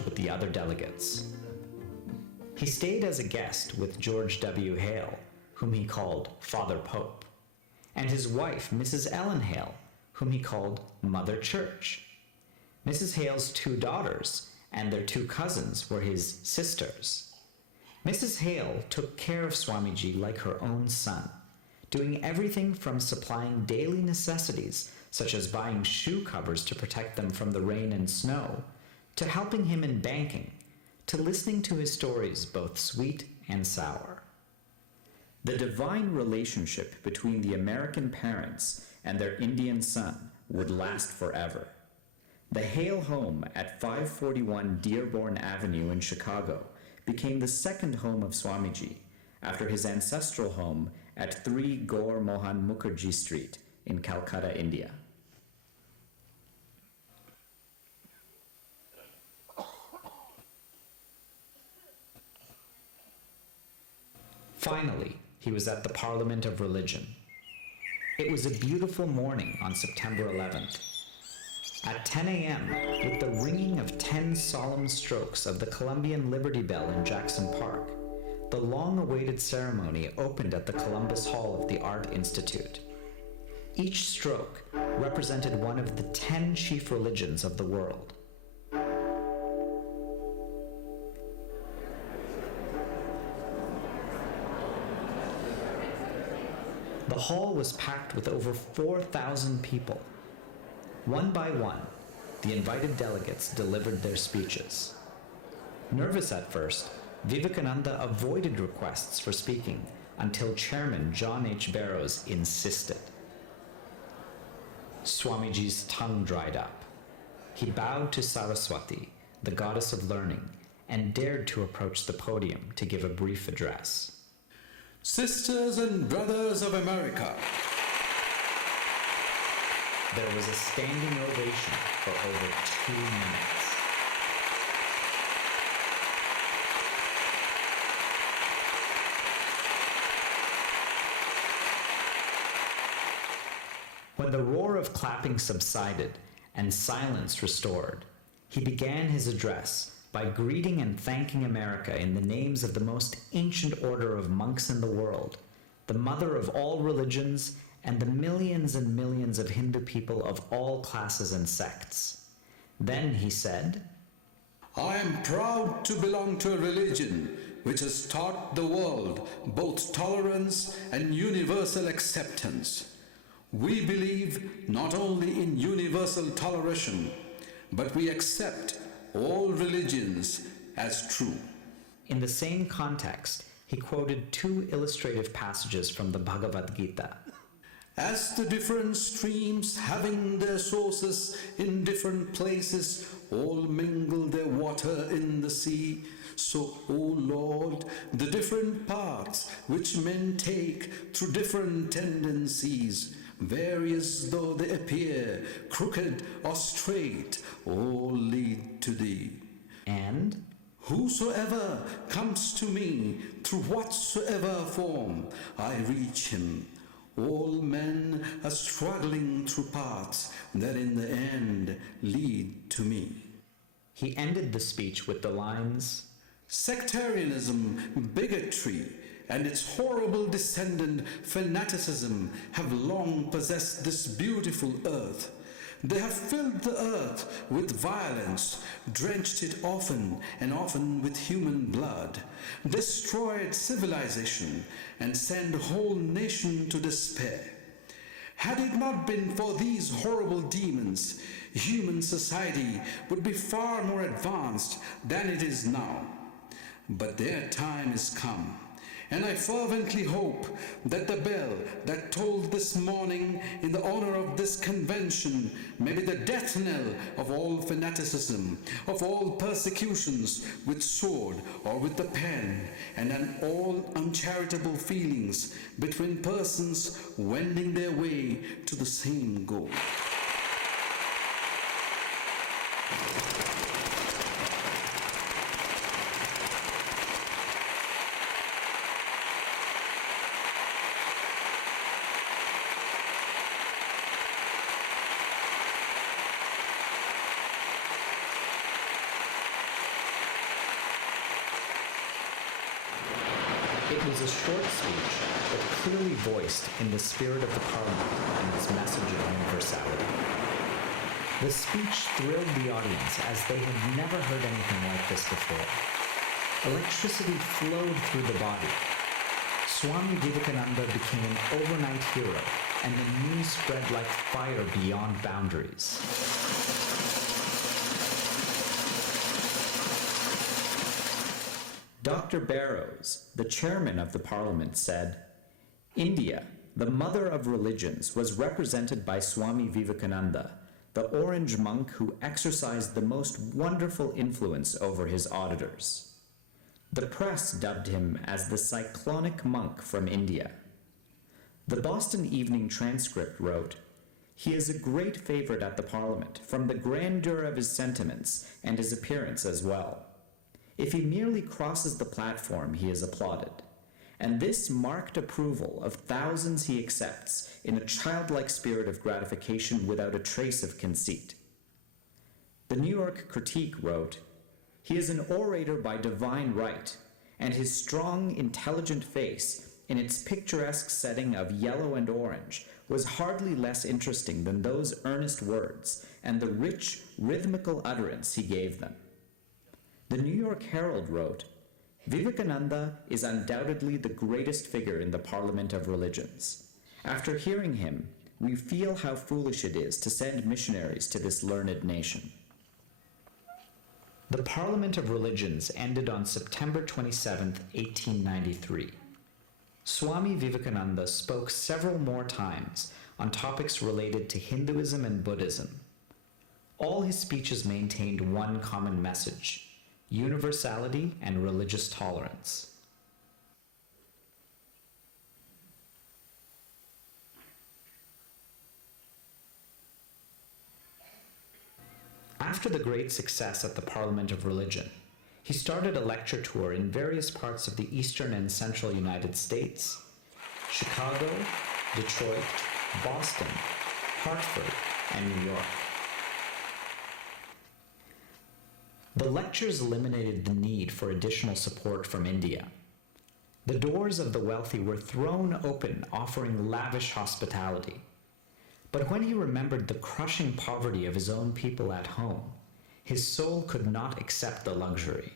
lounged with the other delegates. He stayed as a guest with George W. Hale, whom he called Father Pope, and his wife, Mrs. Ellen Hale, whom he called Mother Church. Mrs. Hale's 2 daughters and their 2 cousins were his sisters. Mrs. Hale took care of Swamiji like her own son, doing everything from supplying daily necessities, such as buying shoe covers to protect them from the rain and snow, to helping him in banking, to listening to his stories, both sweet and sour. The divine relationship between the American parents and their Indian son would last forever. The Hale home at 541 Dearborn Avenue in Chicago became the second home of Swamiji, after his ancestral home at 3 Gaur Mohan Mukherjee Street in Calcutta, India. Finally, he was at the Parliament of Religion. It was a beautiful morning on September 11th. At 10 a.m., with the ringing of 10 solemn strokes of the Columbian Liberty Bell in Jackson Park, the long-awaited ceremony opened at the Columbus Hall of the Art Institute. Each stroke represented one of the 10 chief religions of the world. The hall was packed with over 4,000 people. One by one, the invited delegates delivered their speeches. Nervous at first, Vivekananda avoided requests for speaking until Chairman John H. Barrows insisted. Swamiji's tongue dried up. He bowed to Saraswati, the goddess of learning, and dared to approach the podium to give a brief address. Sisters and brothers of America. There was a standing ovation for over 2 minutes. When the roar of clapping subsided and silence restored, he began his address by greeting and thanking America in the names of the most ancient order of monks in the world, the mother of all religions, and the millions and millions of Hindu people of all classes and sects. Then he said, I am proud to belong to a religion which has taught the world both tolerance and universal acceptance. We believe not only in universal toleration, but we accept all religions as true. In the same context, he quoted 2 illustrative passages from the Bhagavad Gita. As the different streams having their sources in different places all mingle their water in the sea, so, O Lord, the different paths which men take through different tendencies, various though they appear, crooked or straight, all lead to thee. And whosoever comes to me through whatsoever form, I reach him. All men are struggling through paths that in the end lead to me. He ended the speech with the lines, Sectarianism, bigotry, and its horrible descendant fanaticism have long possessed this beautiful earth. They have filled the earth with violence, drenched it often and often with human blood, destroyed civilization, and sent a whole nation to despair. Had it not been for these horrible demons, human society would be far more advanced than it is now. But their time is come, and I fervently hope that the bell that tolled this morning in the honor of this convention may be the death knell of all fanaticism, of all persecutions with sword or with the pen, and on all uncharitable feelings between persons wending their way to the same goal. It was a short speech, but clearly voiced in the spirit of the Parliament and its message of universality. The speech thrilled the audience as they had never heard anything like this before. Electricity flowed through the body. Swami Vivekananda became an overnight hero, and the news spread like fire beyond boundaries. Dr. Barrows, the chairman of the Parliament, said, "India, the mother of religions, was represented by Swami Vivekananda, the orange monk who exercised the most wonderful influence over his auditors. The press dubbed him as the cyclonic monk from India." The Boston Evening Transcript wrote, "He is a great favorite at the Parliament, from the grandeur of his sentiments and his appearance as well. If he merely crosses the platform, he is applauded, and this marked approval of thousands he accepts in a childlike spirit of gratification without a trace of conceit." The New York Critique wrote, "He is an orator by divine right, and his strong, intelligent face, in its picturesque setting of yellow and orange, was hardly less interesting than those earnest words and the rich, rhythmical utterance he gave them." The New York Herald wrote, "Vivekananda is undoubtedly the greatest figure in the Parliament of Religions. After hearing him, we feel how foolish it is to send missionaries to this learned nation." The Parliament of Religions ended on September 27, 1893. Swami Vivekananda spoke several more times on topics related to Hinduism and Buddhism. All his speeches maintained one common message: universality and religious tolerance. After the great success at the Parliament of Religion, he started a lecture tour in various parts of the eastern and central United States: Chicago, Detroit, Boston, Hartford, and New York. The lectures eliminated the need for additional support from India. The doors of the wealthy were thrown open, offering lavish hospitality. But when he remembered the crushing poverty of his own people at home, his soul could not accept the luxury.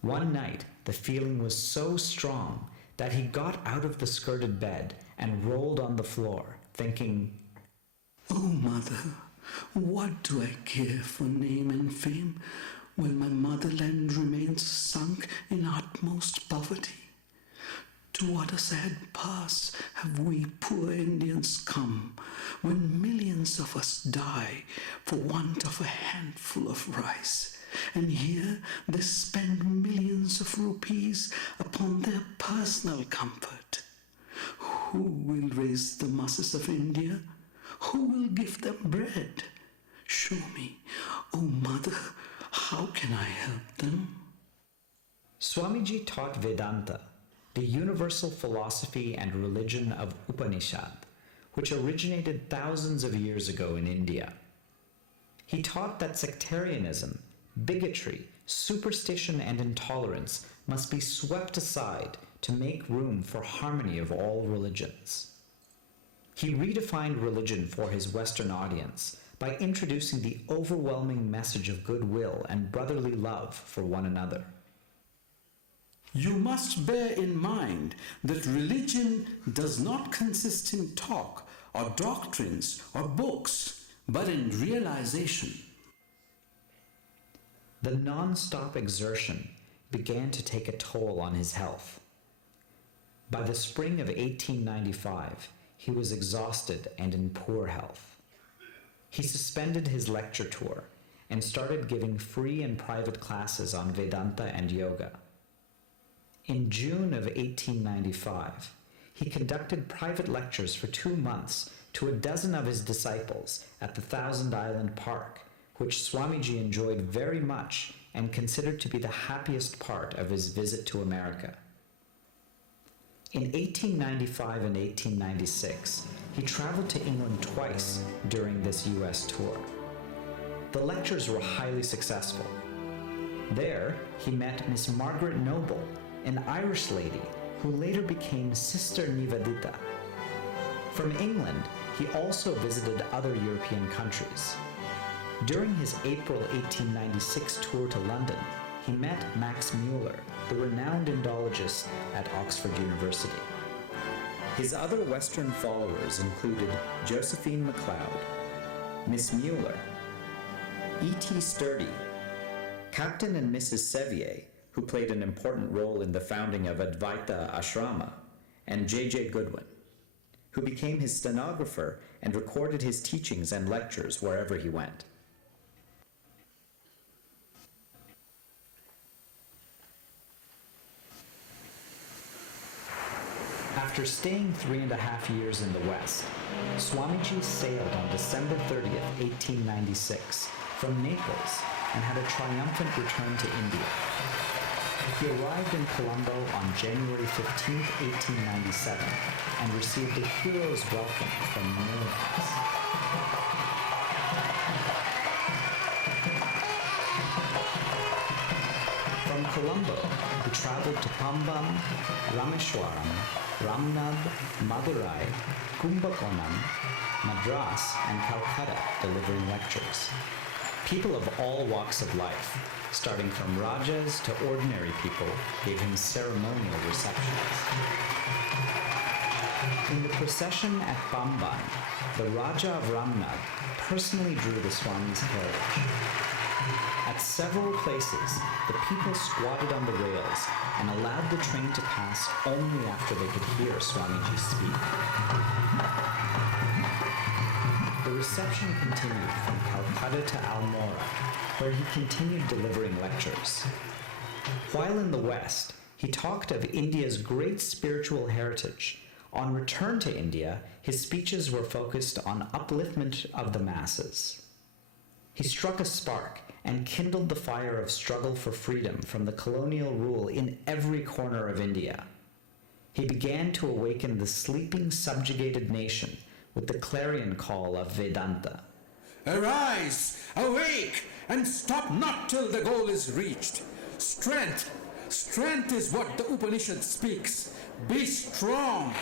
One night, the feeling was so strong that he got out of the skirted bed and rolled on the floor, thinking, "Oh, Mother, what do I care for name and fame when my motherland remains sunk in utmost poverty? To what a sad pass have we poor Indians come, when millions of us die for want of a handful of rice, and here they spend millions of rupees upon their personal comfort. Who will raise the masses of India? Who will give them bread? Show me, oh Mother, how can I help them?" Swamiji taught Vedanta, the universal philosophy and religion of Upanishad, which originated thousands of years ago in India. He taught that sectarianism, bigotry, superstition, and intolerance must be swept aside to make room for harmony of all religions. He redefined religion for his Western audience by introducing the overwhelming message of goodwill and brotherly love for one another. "You must bear in mind that religion does not consist in talk or doctrines or books, but in realization." The non-stop exertion began to take a toll on his health. By the spring of 1895, he was exhausted and in poor health. He suspended his lecture tour and started giving free and private classes on Vedanta and yoga. In June of 1895, he conducted private lectures for 2 months to a dozen of his disciples at the Thousand Island Park, which Swamiji enjoyed very much and considered to be the happiest part of his visit to America. In 1895 and 1896, he traveled to England twice during this U.S. tour. The lectures were highly successful. There, he met Miss Margaret Noble, an Irish lady who later became Sister Nivedita. From England, he also visited other European countries. During his April 1896 tour to London, he met Max Muller, the renowned Indologist at Oxford University. His other Western followers included Josephine MacLeod, Miss Muller, E.T. Sturdy, Captain and Mrs. Sevier, who played an important role in the founding of Advaita Ashrama, and J.J. Goodwin, who became his stenographer and recorded his teachings and lectures wherever he went. After staying 3.5 years in the West, Swamiji sailed on December 30th, 1896, from Naples and had a triumphant return to India. He arrived in Colombo on January 15, 1897, and received a hero's welcome from millions. From Colombo, he traveled to Pambam, Rameshwaram, Ramnad, Madurai, Kumbakonam, Madras, and Calcutta, delivering lectures. People of all walks of life, starting from Rajas to ordinary people, gave him ceremonial receptions. In the procession at Bamban, the Raja of Ramnad personally drew the Swami's carriage. At several places, the people squatted on the rails and allowed the train to pass only after they could hear Swamiji speak. The reception continued from Calcutta to Almora, where he continued delivering lectures. While in the West, he talked of India's great spiritual heritage. On return to India, his speeches were focused on upliftment of the masses. He struck a spark and kindled the fire of struggle for freedom from the colonial rule in every corner of India. He began to awaken the sleeping, subjugated nation with the clarion call of Vedanta. Arise, awake, and stop not till the goal is reached. Strength is what the Upanishad speaks. Be strong.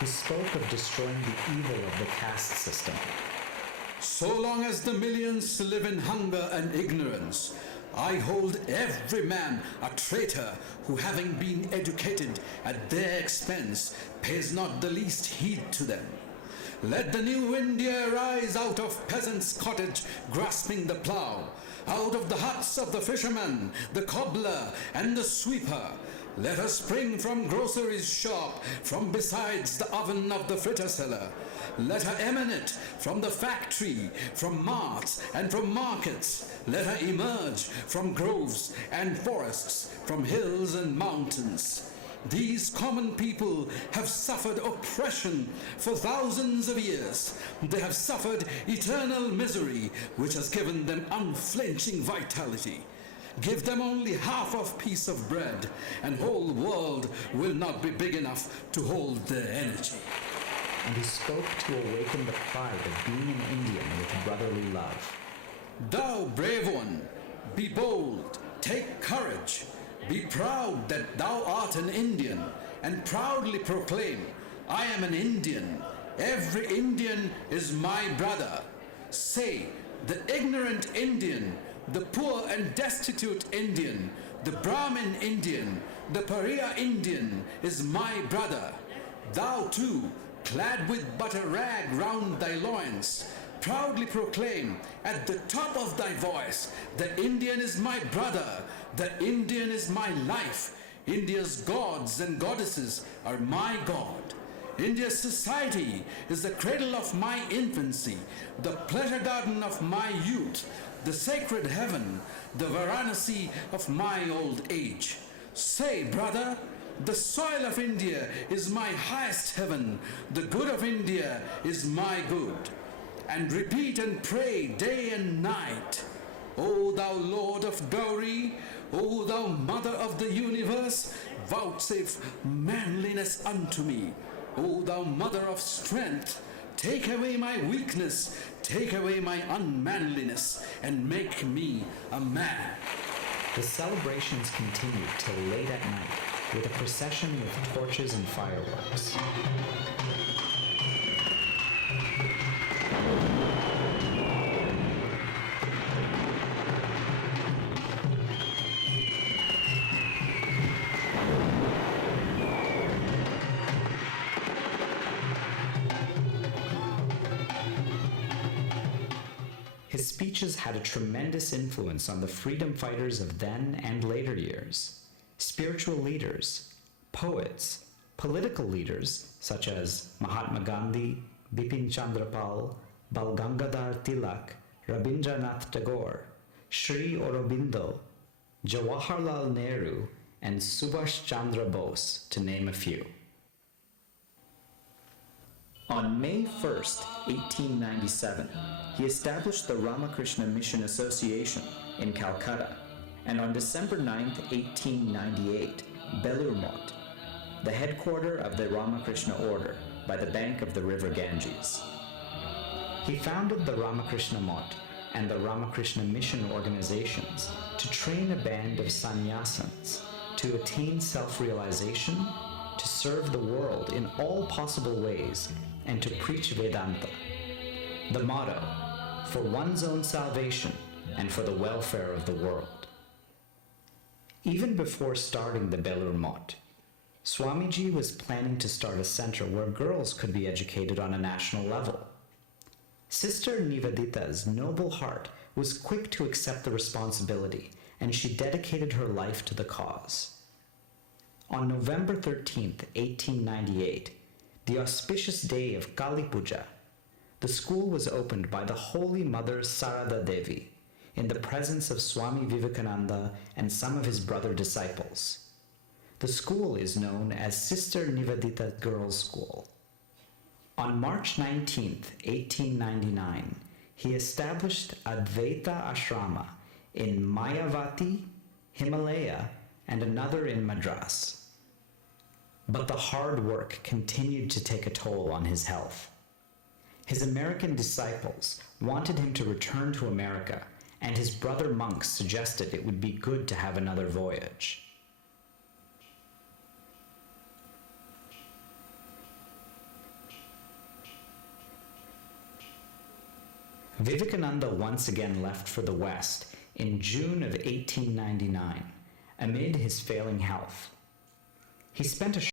He spoke of destroying the evil of the caste system. So long as the millions live in hunger and ignorance, I hold every man a traitor who, having been educated at their expense, pays not the least heed to them. Let the new India rise out of peasant's cottage grasping the plough, out of the huts of the fisherman, the cobbler, and the sweeper. Let her spring from grocery's shop, from besides the oven of the fritter seller. Let her emanate from the factory, from marts and from markets. Let her emerge from groves and forests, from hills and mountains. These common people have suffered oppression for thousands of years. They have suffered eternal misery, which has given them unflinching vitality. Give them only half of piece of bread, and whole world will not be big enough to hold their energy. And he spoke to awaken the pride of being an Indian with brotherly love. Thou brave one, be bold, take courage. Be proud that thou art an Indian, and proudly proclaim, I am an Indian. Every Indian is my brother. Say, the ignorant Indian, the poor and destitute Indian, the Brahmin Indian, the Pariah Indian is my brother. Thou too, clad with but a rag round thy loins, proudly proclaim at the top of thy voice, the Indian is my brother, the Indian is my life. India's gods and goddesses are my God. India's society is the cradle of my infancy, the pleasure garden of my youth, the sacred heaven, the Varanasi of my old age. Say, brother, the soil of India is my highest heaven, the good of India is my good. And repeat and pray day and night, O thou Lord of Gauri, O thou Mother of the universe, vouchsafe manliness unto me. O thou Mother of strength, take away my weakness, take away my unmanliness, and make me a man. The celebrations continued till late at night with a procession with torches and fireworks. His speeches had a tremendous influence on the freedom fighters of then and later years, spiritual leaders, poets, political leaders such as Mahatma Gandhi, Bipin Chandra Pal, Bal Gangadhar Tilak, Rabindranath Tagore, Sri Aurobindo, Jawaharlal Nehru, and Subhash Chandra Bose, to name a few. On May 1st, 1897, he established the Ramakrishna Mission Association in Calcutta, and on December 9th, 1898, Belur Math, the headquarters of the Ramakrishna Order by the bank of the river Ganges. He founded the Ramakrishna Math and the Ramakrishna Mission organizations to train a band of sannyasins to attain self-realization, to serve the world in all possible ways, and to preach Vedanta. The motto, for one's own salvation and for the welfare of the world. Even before starting the Belur Math, Swamiji was planning to start a center where girls could be educated on a national level. Sister Nivedita's noble heart was quick to accept the responsibility, and she dedicated her life to the cause. On November 13th, 1898, the auspicious day of Kali Puja, the school was opened by the Holy Mother Sarada Devi in the presence of Swami Vivekananda and some of his brother disciples. The school is known as Sister Nivedita Girls' School. On March 19th, 1899, he established Advaita Ashrama in Mayavati, Himalaya, and another in Madras. But the hard work continued to take a toll on his health. His American disciples wanted him to return to America, and his brother monks suggested it would be good to have another voyage. Vivekananda once again left for the West in June of 1899, amid his failing health. He spent a